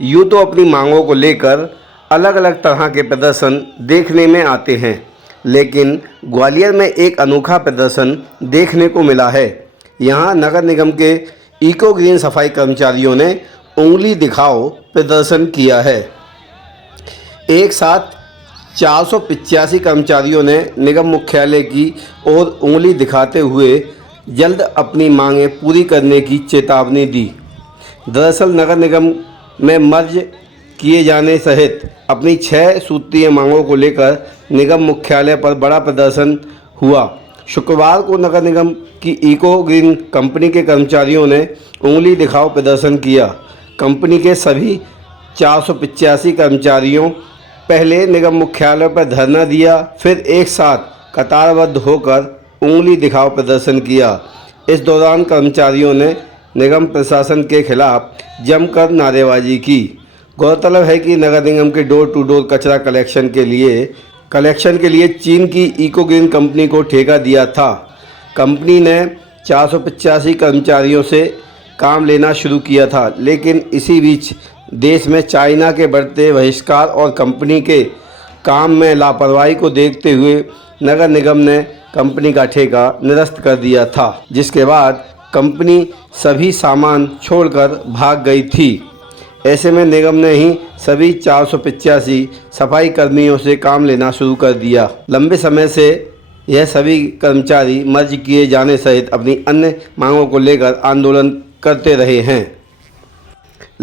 यूँ तो अपनी मांगों को लेकर अलग अलग तरह के प्रदर्शन देखने में आते हैं, लेकिन ग्वालियर में एक अनोखा प्रदर्शन देखने को मिला है। यहाँ नगर निगम के इको ग्रीन सफाई कर्मचारियों ने उंगली दिखाओ प्रदर्शन किया है। एक साथ 485 कर्मचारियों ने निगम मुख्यालय की ओर उंगली दिखाते हुए जल्द अपनी मांगें पूरी करने की चेतावनी दी। दरअसल नगर निगम में मर्ज किए जाने सहित अपनी 6 सूत्रीय मांगों को लेकर निगम मुख्यालय पर बड़ा प्रदर्शन हुआ। शुक्रवार को नगर निगम की इको ग्रीन कंपनी के कर्मचारियों ने उंगली दिखाओ प्रदर्शन किया। कंपनी के सभी 485 कर्मचारियों पहले निगम मुख्यालय पर धरना दिया, फिर एक साथ कतारबद्ध होकर उंगली दिखाओ प्रदर्शन किया। इस दौरान कर्मचारियों ने निगम प्रशासन के खिलाफ जमकर नारेबाजी की। गौरतलब है कि नगर निगम के डोर टू डोर कचरा कलेक्शन के लिए चीन की इको ग्रीन कंपनी को ठेका दिया था। कंपनी ने 485 कर्मचारियों से काम लेना शुरू किया था, लेकिन इसी बीच देश में चाइना के बढ़ते बहिष्कार और कंपनी के काम में लापरवाही को देखते हुए नगर निगम ने कंपनी का ठेका निरस्त कर दिया था, जिसके बाद कंपनी सभी सामान छोड़कर भाग गई थी। ऐसे में निगम ने ही सभी 485 सफाई कर्मियों से काम लेना शुरू कर दिया। लंबे समय से यह सभी कर्मचारी मर्ज किए जाने सहित अपनी अन्य मांगों को लेकर आंदोलन करते रहे हैं,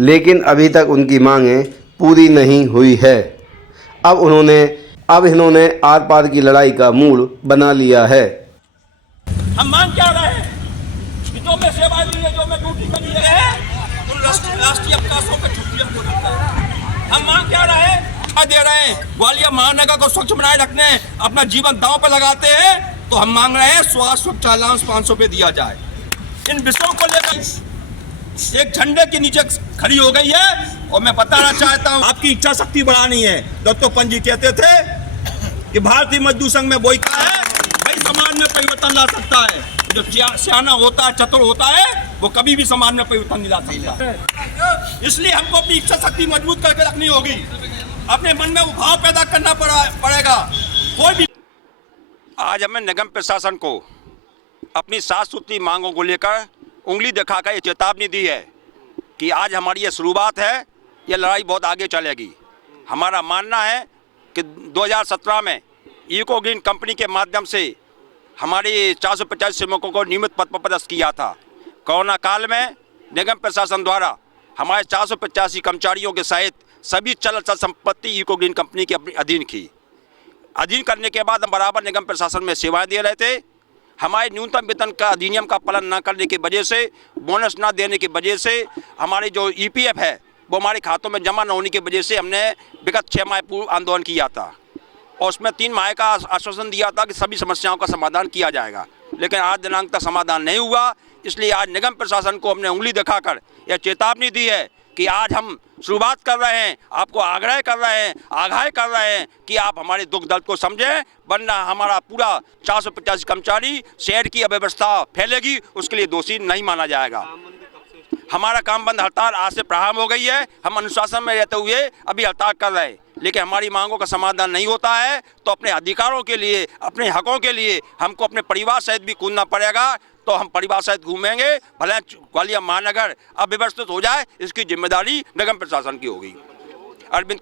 लेकिन अभी तक उनकी मांगें पूरी नहीं हुई है। अब इन्होंने आर पार की लड़ाई का मूड बना लिया है। हम मांग क्या रहे हैं कि जो मैं सेवा दी है, जो मैं ड्यूटी में लिए है, उन राष्ट्रीय अवकाशों पर छुट्टियां को रखता है। हम मांग क्या रहे हैं दे रहे हैं ग्वालियर महानगर को स्वच्छ बनाए रखने अपना जीवन दांव पर लगाते हैं, तो हम मांग रहे हैं स्वच्छ अलाउंस 500 पे दिया जाए। इन विषयों को लेकर एक झंडे के नीचे खड़ी हो गई है और मैं बताना चाहता हूं आपकी इच्छा शक्ति बढ़ानी है। दत्तोपंत जी कहते थे कि भारतीय मजदूर संघ में वही का है भाई समाज में परिवर्तन ला सकता है। जो सियाना होता है, चतुर होता है, वो कभी भी समाज में परिवर्तन नहीं ला सकता। इसलिए हमको अपनी इच्छा शक्ति मजबूत करके रखनी होगी, अपने मन में उभाव पैदा करना पड़ेगा। कोई भी आज हमें निगम प्रशासन को अपनी 7 सूत्री मांगों को लेकर उंगली दिखाकर ये चेतावनी दी है कि आज हमारी ये शुरुआत है, ये लड़ाई बहुत आगे चलेगी। हमारा मानना है कि 2017 में इको ग्रीन कंपनी के माध्यम से हमारे 450 श्रमिकों को नियमित पद पर पदस्थ किया था। कोरोना काल में निगम प्रशासन द्वारा हमारे 485 कर्मचारियों के सहित सभी चल अचल संपत्ति इको ग्रीन कंपनी के अधीन करने के बाद हम बराबर निगम प्रशासन में सेवाएं दे रहे थे। हमारे न्यूनतम वेतन का अधिनियम का पालन न करने की वजह से, बोनस न देने की वजह से, हमारे जो ईपीएफ है वो हमारे खातों में जमा न होने की वजह से हमने विगत 6 माह पूर्व आंदोलन किया था और उसमें 3 माह का आश्वासन दिया था कि सभी समस्याओं का समाधान किया जाएगा, लेकिन आज दिनांक तक समाधान नहीं हुआ। इसलिए आज निगम प्रशासन को हमने उंगली दिखाकर यह चेतावनी दी है कि आज हम शुरुआत कर रहे हैं, आपको आग्रह कर रहे हैं कि आप हमारे दुख दर्द को समझें, वरना हमारा पूरा 485 कर्मचारी शहर की अव्यवस्था फैलेगी, उसके लिए दोषी नहीं माना जाएगा। हमारा काम बंद हड़ताल आज से प्रारंभ हो गई है। हम अनुशासन में रहते हुए अभी हड़ताल कर रहे हैं, लेकिन हमारी मांगों का समाधान नहीं होता है तो अपने अधिकारों के लिए, अपने हकों के लिए हमको अपने परिवार सहित भी कूदना पड़ेगा। तो हम परिवार सहित घूमेंगे, भले ग्वालियर महानगर अव्यवस्थित हो जाए, इसकी जिम्मेदारी निगम प्रशासन की होगी। अरविंद